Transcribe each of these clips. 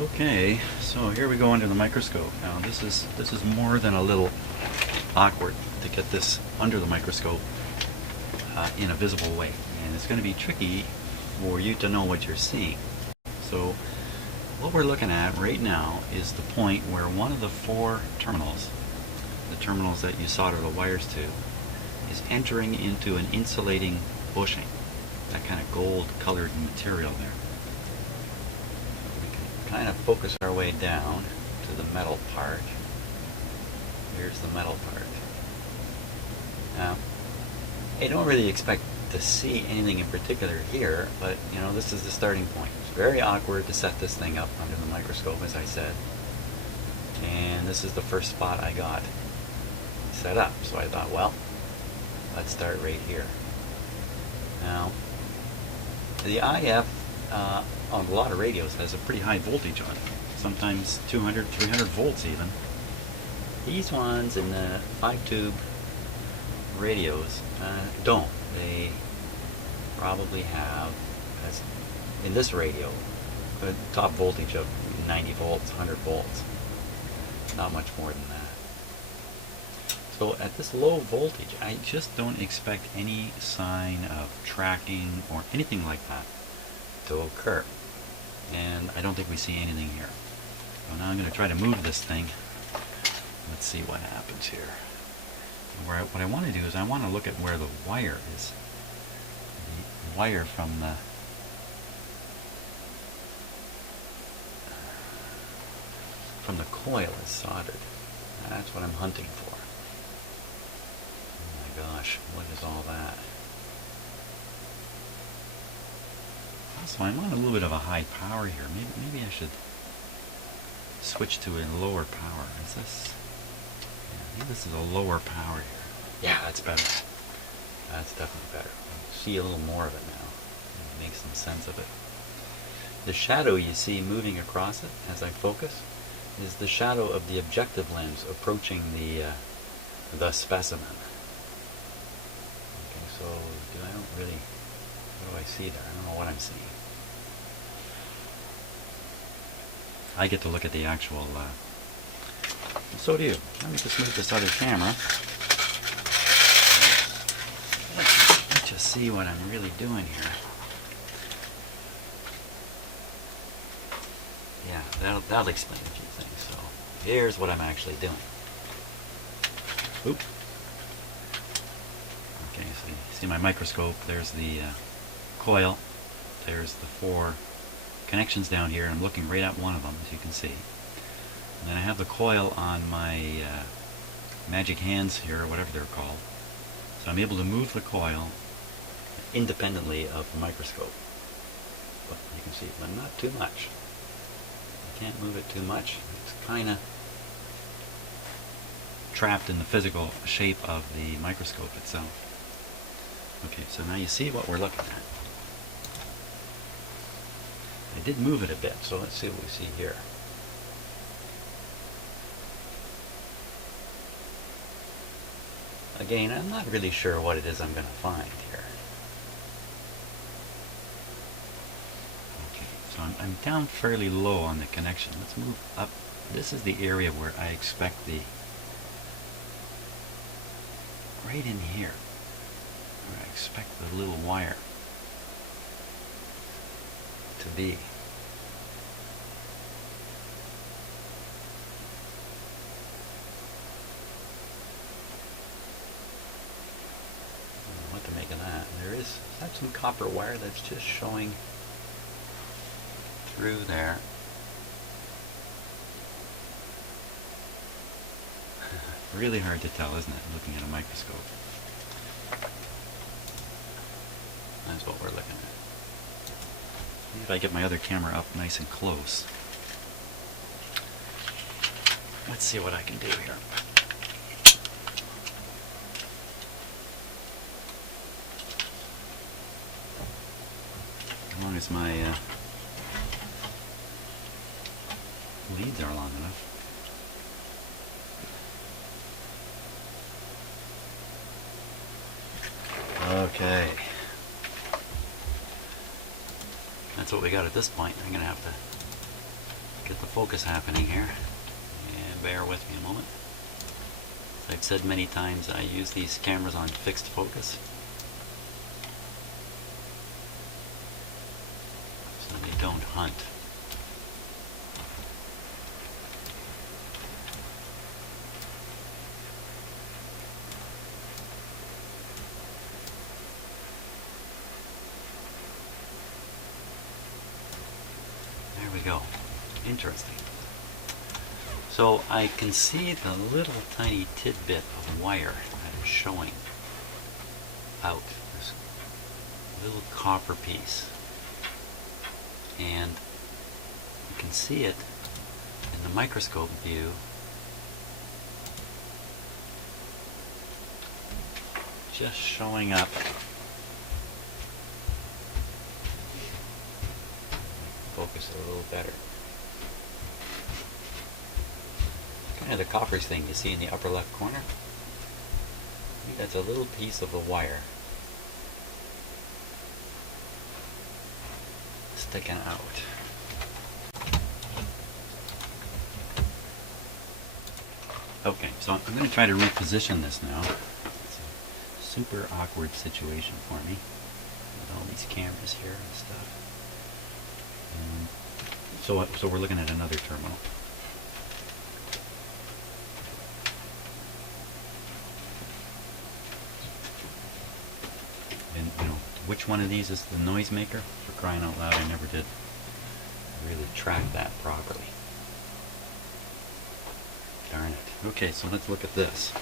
Okay, so here we go under the microscope. Now this is more than a little awkward to get this under the microscope in a visible way, and it's going to be tricky for you to know what you're seeing. So what we're looking at right now is the point where one of the four terminals, the terminals that you solder the wires to, is entering into an insulating bushing, that kind of gold colored material there. Kind of focus our way down to the metal part. Here's the metal part. Now, I don't really expect to see anything in particular here, but you know, this is the starting point. It's very awkward to set this thing up under the microscope, as I said. And this is the first spot I got set up. So I thought, well, let's start right here. Now, the IF on a lot of radios has a pretty high voltage on it, sometimes 200, 300 volts even. These ones in the 5-tube radios don't. They probably have, as in this radio, a top voltage of 90 volts, 100 volts. Not much more than that. So at this low voltage, I just don't expect any sign of tracking or anything like that to occur. And I don't think we see anything here. So now I'm going to try to move this thing. Let's see what happens here. What I want to do is I want to look at where the wire is. The wire from the coil is soldered. That's what I'm hunting for. Oh my gosh, what is all that? So I'm on a little bit of a high power here. Maybe I should switch to a lower power. Is this? Yeah, I think this is a lower power here. Yeah, that's better. That's definitely better. See a little more of it now. Make some sense of it. The shadow you see moving across it as I focus is the shadow of the objective lens approaching the specimen. Okay, so I don't really. What do I see there? I don't know what I'm seeing. I get to look at the actual, so do you. Let me just move this other camera. Let's just see what I'm really doing here. Yeah, that'll explain a few things. So here's what I'm actually doing. Oop. Okay, so you see my microscope. There's the coil. There's the four connections down here. I'm looking right at one of them, as you can see. And then I have the coil on my magic hands here, or whatever they're called. So I'm able to move the coil independently of the microscope. But you can see, but not too much. I can't move it too much. It's kind of trapped in the physical shape of the microscope itself. Okay, so now you see what we're looking at. I did move it a bit, so let's see what we see here. Again, I'm not really sure what it is I'm going to find here. Okay, so I'm down fairly low on the connection. Let's move up. This is the area where I expect right in here, where I expect the little wire to be. I don't know what to make of that. There is some copper wire that's just showing through there. Really hard to tell, isn't it, looking at a microscope? That's what we're looking at. If I get my other camera up nice and close. Let's see what I can do here. As long as my leads are long enough. Okay. That's what we got at this point. I'm going to have to get the focus happening here. And bear with me a moment. As I've said many times, I use these cameras on fixed focus, so they don't hunt. There we go. Interesting. So I can see the little tiny tidbit of wire that is showing out, this little copper piece, and you can see it in the microscope view just showing up. Focus a little better. Kind of the coppers thing you see in the upper left corner. I think that's a little piece of the wire sticking out. Okay, so I'm going to try to reposition this now. It's a super awkward situation for me with all these cameras here and stuff. So we're looking at another terminal. And which one of these is the noisemaker? For crying out loud, I never did really track that properly. Darn it. Okay, so let's look at this.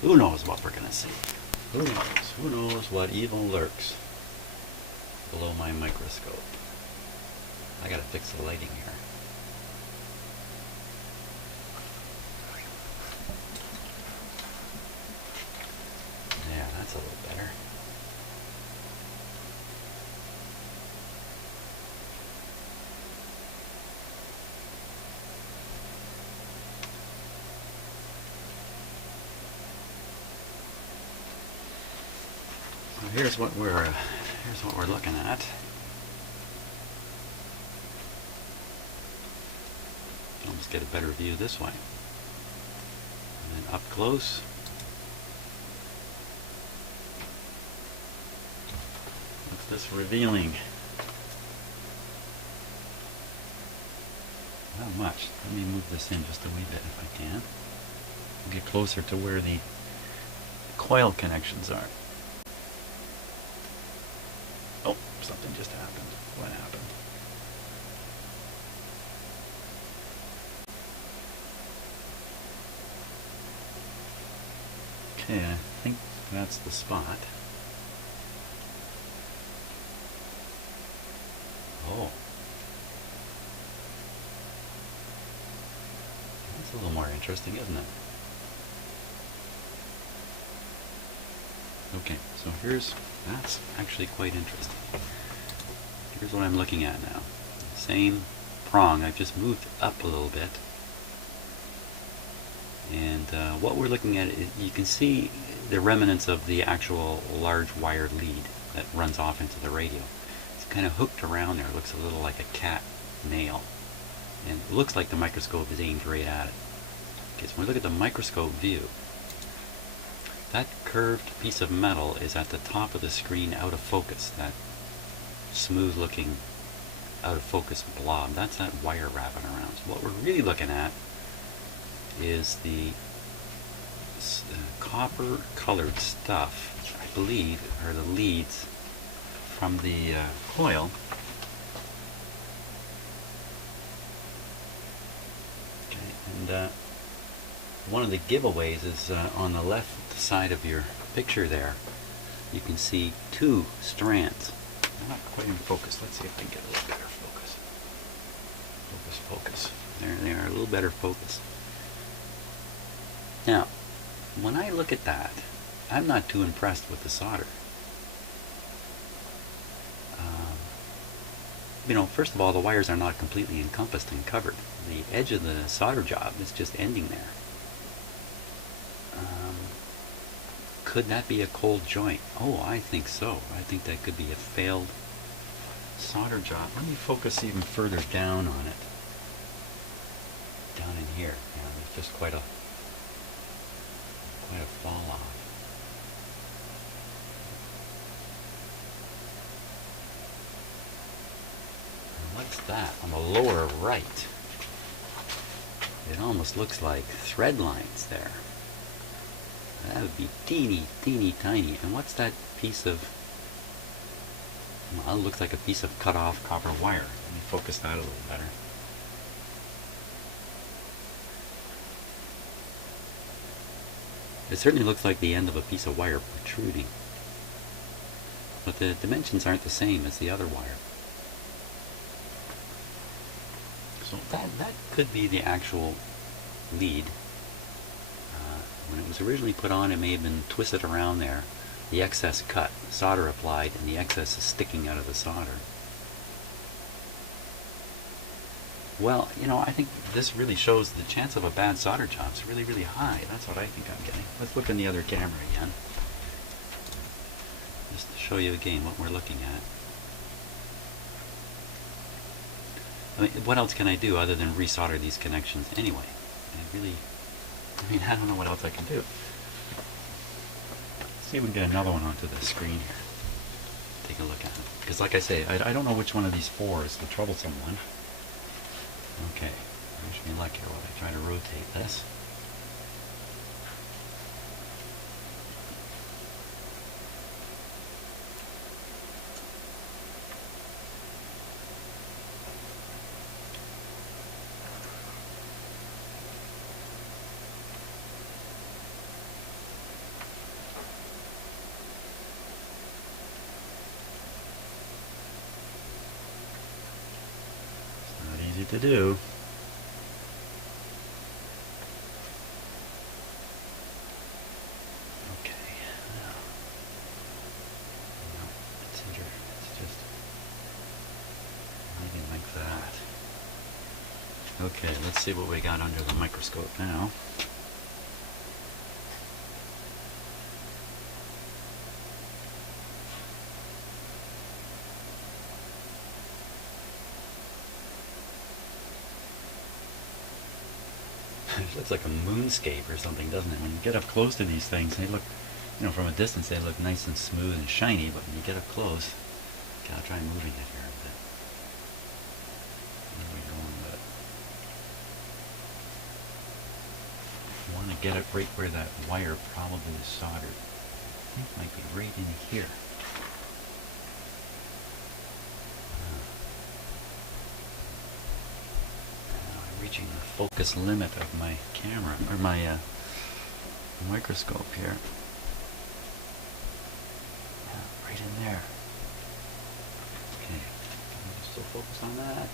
Who knows what we're going to see? Who knows? Who knows what evil lurks below my microscope? I gotta fix the lighting here. Yeah, that's a little better. So here's what we're looking at. Almost get a better view this way. And then up close. What's this revealing? Not much. Let me move this in just a wee bit if I can. Get closer to where the coil connections are. Oh, something just happened. What happened? Okay, I think that's the spot. Oh. That's a little more interesting, isn't it? Okay, so that's actually quite interesting. Here's what I'm looking at now. Same prong, I've just moved up a little bit. And what we're looking at, you can see the remnants of the actual large wired lead that runs off into the radio. It's kind of hooked around there. It looks a little like a cat nail. And it looks like the microscope is aimed right at it. Okay, so when we look at the microscope view, that curved piece of metal is at the top of the screen out of focus. That smooth looking out of focus blob. That's that wire wrapping around. So what we're really looking at is the copper colored stuff, I believe, are the leads from the coil. Okay, and one of the giveaways is on the left side of your picture there. You can see two strands. They're not quite in focus. Let's see if I can get a little better focus. Focus. There they are, a little better focus. Now, when I look at that, I'm not too impressed with the solder. First of all, the wires are not completely encompassed and covered. The edge of the solder job is just ending there. Could that be a cold joint? Oh, I think so. I think that could be a failed solder job. Let me focus even further down on it. down in here. You know, there's just quite a fall off. And what's that on the lower right? It almost looks like thread lines there. That would be teeny tiny. And what's that piece of, well, it looks like a piece of cut off copper wire. Let me focus that a little better. It certainly looks like the end of a piece of wire protruding. But the dimensions aren't the same as the other wire. So that could be the actual lead. When it was originally put on, it may have been twisted around there. The excess cut, solder applied, and the excess is sticking out of the solder. Well, you know, I think this really shows the chance of a bad solder job is really, really high. That's what I think I'm getting. Let's look in the other camera again. Just to show you again what we're looking at. I mean, what else can I do other than resolder these connections anyway? I don't know what else I can do. Let's see if we can get another one onto the screen here. Take a look at it. Because like I say, I don't know which one of these four is the troublesome one. Okay, wish me luck here while I try to rotate this. Easy to do. Okay. No, it's just anything like that. Okay, let's see what we got under the microscope now. It looks like a moonscape or something, doesn't it? When you get up close to these things, they look, you know, from a distance they look nice and smooth and shiny, but when you get up close, okay, I'll try moving it here a bit. Where are we going with it? I want to get it right where that wire probably is soldered. I think it might be right in here. Reaching the focus limit of my camera, or my microscope here. Yeah, right in there. Okay, can we still focus on that?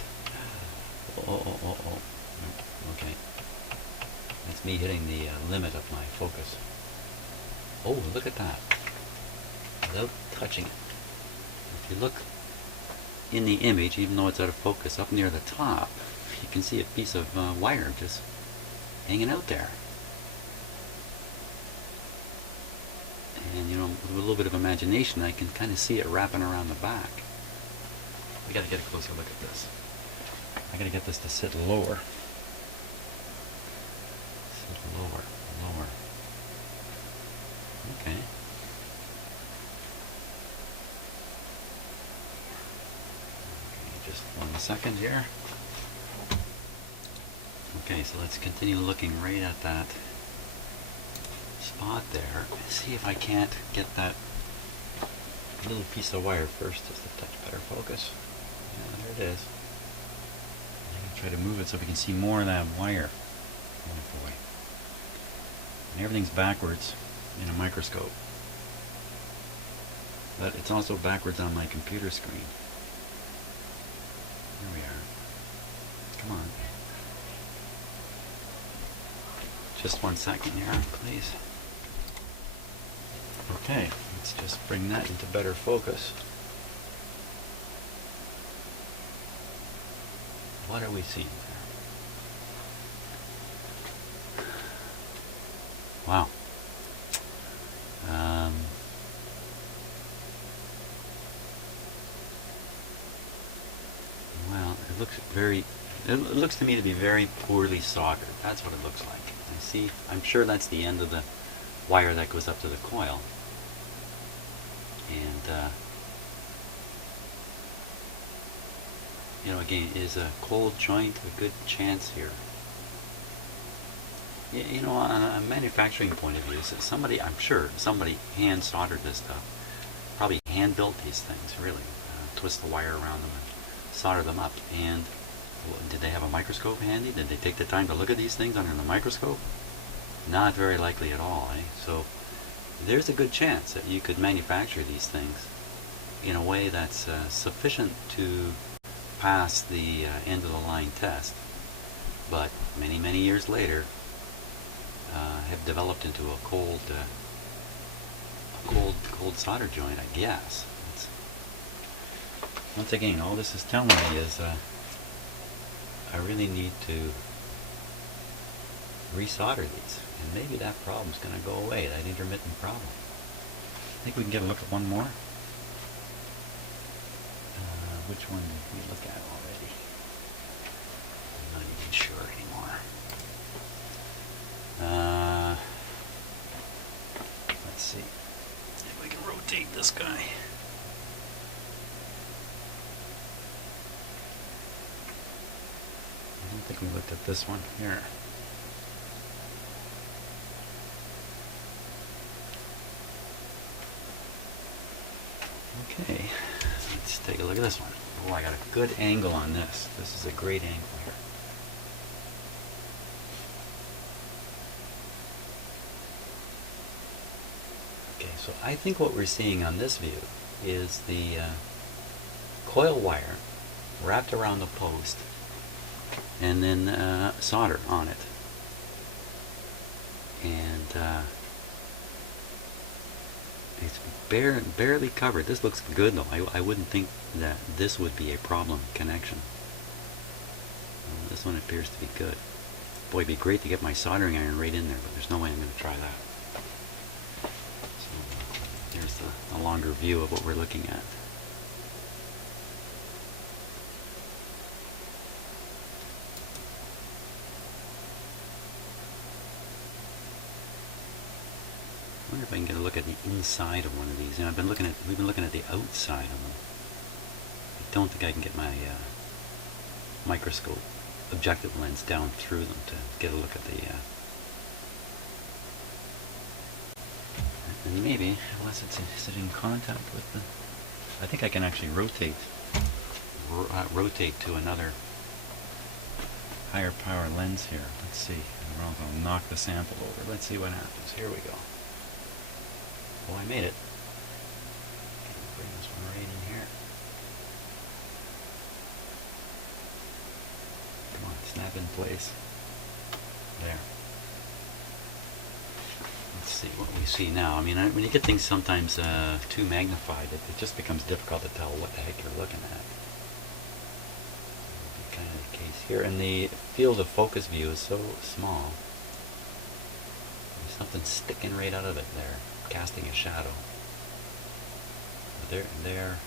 Oh. Okay. That's me hitting the limit of my focus. Oh, look at that. Without touching it. If you look in the image, even though it's out of focus, up near the top, you can see a piece of wire just hanging out there. And you know, with a little bit of imagination, I can kind of see it wrapping around the back. We got to get a closer look at this. I got to get this to sit lower. Sit lower. Okay. Just 1 second here. Okay, so let's continue looking right at that spot there and see if I can't get that little piece of wire first, just a touch better focus. Yeah, there it is. I'm going to try to move it so we can see more of that wire. Oh boy. And everything's backwards in a microscope. But it's also backwards on my computer screen. There we are. Come on. Just 1 second here, please. Okay, let's just bring that into better focus. What are we seeing there? Wow. Well, it looks very It looks to me to be very poorly soldered. That's what it looks like. I see, I'm sure that's the end of the wire that goes up to the coil. And, you know, again, is a cold joint a good chance here? You know, on a manufacturing point of view, somebody, I'm sure, somebody hand soldered this stuff. Probably hand built these things, really. Twist the wire around them and solder them up. And did they have a microscope handy? Did they take the time to look at these things under the microscope? Not very likely at all, eh? So there's a good chance that you could manufacture these things in a way that's sufficient to pass the end of the line test, but many, many years later have developed into a cold solder joint, I guess. Once again, all this is telling me is I really need to resolder these, and maybe that problem's going to go away, that intermittent problem. I think we can get a look at one more. Which one did we look at already? I'm not even sure anymore. Let's see if we can rotate this guy. I don't think we looked at this one here. Okay, let's take a look at this one. Oh, I got a good angle on this. This is a great angle here. Okay, so I think what we're seeing on this view is the coil wire wrapped around the post and then solder on it. And it's barely covered. This looks good though. I wouldn't think that this would be a problem connection. This one appears to be good. Boy, it'd be great to get my soldering iron right in there, but there's no way I'm going to try that. So here's a longer view of what we're looking at. I wonder if I can get a look at the inside of one of these. And we've been looking at the outside of them. I don't think I can get my microscope objective lens down through them to get a look at the. And maybe, unless it's in contact with the. I think I can actually rotate to another higher power lens here. Let's see. I'll knock the sample over. Let's see what happens. Here we go. Oh, I made it. Bring this one right in here. Come on, snap in place. There. Let's see what we see now. I mean, when you get things sometimes too magnified, it just becomes difficult to tell what the heck you're looking at. That'll be kind of the case here. And the field of focus view is so small. There's something sticking right out of it there, casting a shadow. But there,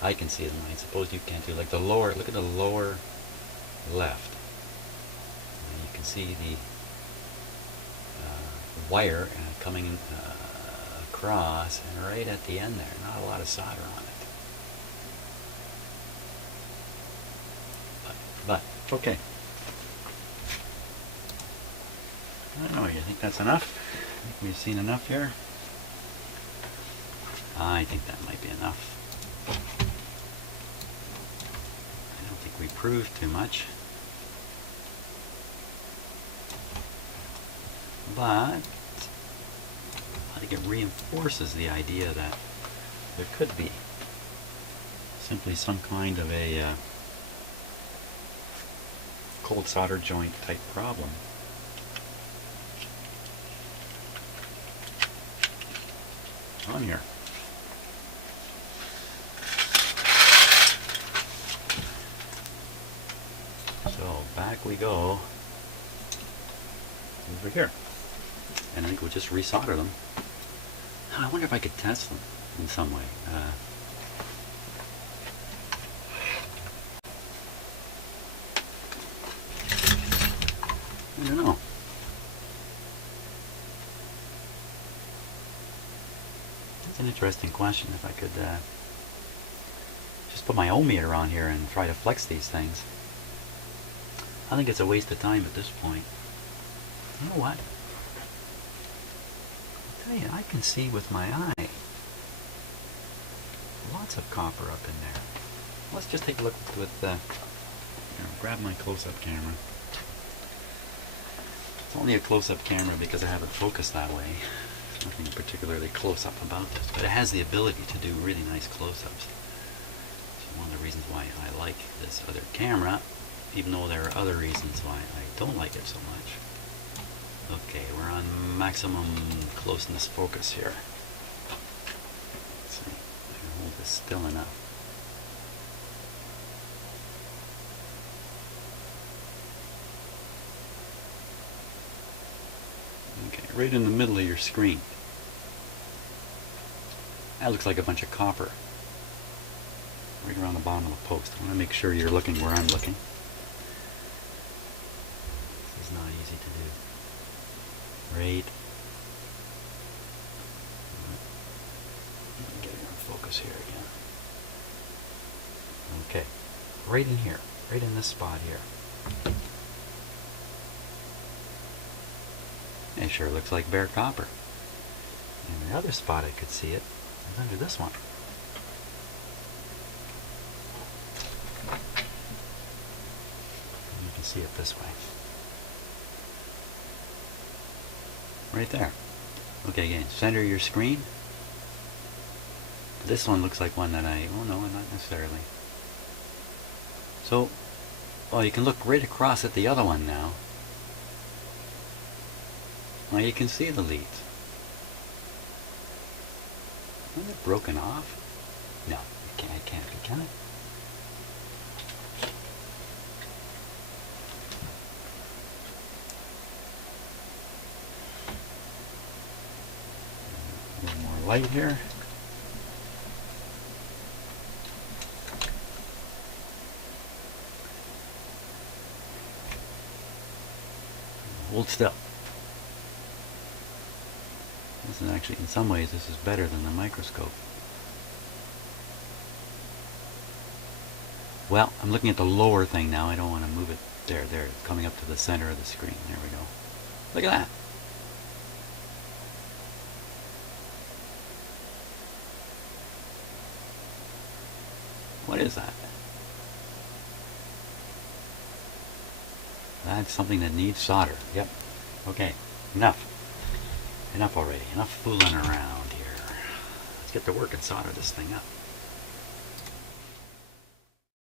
I can see it, and I suppose you can't too. Like the lower, look at the lower left. And you can see the wire coming across, and right at the end there, not a lot of solder on it. But okay. I don't know, you think that's enough? I think we've seen enough here. I think that might be enough. I don't think we proved too much. But I think it reinforces the idea that there could be simply some kind of a cold solder joint type problem. On here. So back we go over here. And I think we'll just resolder them. I wonder if I could test them in some way. interesting question. If I could just put my ohm meter on here and try to flex these things. I think it's a waste of time at this point. You know what? I'll tell you, I can see with my eye. Lots of copper up in there. Let's just take a look with grab my close-up camera. It's only a close-up camera because I have it focused that way. There's nothing particularly close-up about this, but it has the ability to do really nice close-ups. So one of the reasons why I like this other camera, even though there are other reasons why I don't like it so much. Okay, we're on maximum closeness focus here. Let's see, I can hold this still enough. Okay, right in the middle of your screen. That looks like a bunch of copper. Right around the bottom of the post. I want to make sure you're looking where I'm looking. This is not easy to do. Right. Let me get it on focus here again. Okay. Right in here. Right in this spot here. It sure looks like bare copper. And the other spot I could see it is under this one. You can see it this way. Right there. Okay, again, center your screen. This one looks like one that oh no, not necessarily. So, well, you can look right across at the other one now. Well, you can see the leads. Is it broken off? No, it can't be, can it? A little more light here. Hold still. This is actually, in some ways, this is better than the microscope. Well, I'm looking at the lower thing now. I don't want to move it. There, it's coming up to the center of the screen. There we go. Look at that. What is that? That's something that needs solder. Yep. Okay. Enough. Enough already. Enough fooling around here. Let's get to work and solder this thing up.